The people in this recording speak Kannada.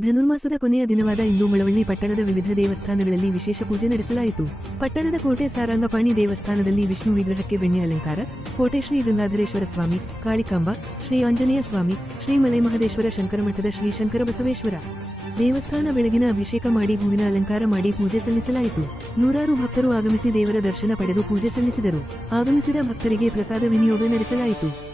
ಧನುರ್ಮಾಸದ ಕೊನೆಯ ದಿನವಾದ ಇಂದು ಮಳವಳ್ಳಿ ಪಟ್ಟಣದ ವಿವಿಧ ದೇವಸ್ಥಾನಗಳಲ್ಲಿ ವಿಶೇಷ ಪೂಜೆ ನಡೆಸಲಾಯಿತು. ಪಟ್ಟಣದ ಕೋಟೆ ಸಾರಂಗಪಾಣಿ ದೇವಸ್ಥಾನದಲ್ಲಿ ವಿಷ್ಣು ವಿಗ್ರಹಕ್ಕೆ ಬೆಣ್ಣೆ ಅಲಂಕಾರ, ಕೋಟೆ ಶ್ರೀ ಗಂಗಾಧರೇಶ್ವರ ಸ್ವಾಮಿ, ಕಾಳಿಕಾಂಬ, ಶ್ರೀ ಆಂಜನೇಯ ಸ್ವಾಮಿ, ಶ್ರೀ ಮಲೆಮಹದೇಶ್ವರ ಶಂಕರಮಠದ ಶ್ರೀ ಶಂಕರ ಬಸವೇಶ್ವರ ದೇವಸ್ಥಾನ ಬೆಳಗಿನ ಅಭಿಷೇಕ ಮಾಡಿ ಹೂವಿನ ಅಲಂಕಾರ ಮಾಡಿ ಪೂಜೆ ಸಲ್ಲಿಸಲಾಯಿತು. ನೂರಾರು ಭಕ್ತರು ಆಗಮಿಸಿ ದೇವರ ದರ್ಶನ ಪಡೆದು ಪೂಜೆ ಸಲ್ಲಿಸಿದರು. ಆಗಮಿಸಿದ ಭಕ್ತರಿಗೆ ಪ್ರಸಾದ ವಿನಿಯೋಗ ನಡೆಸಲಾಯಿತು.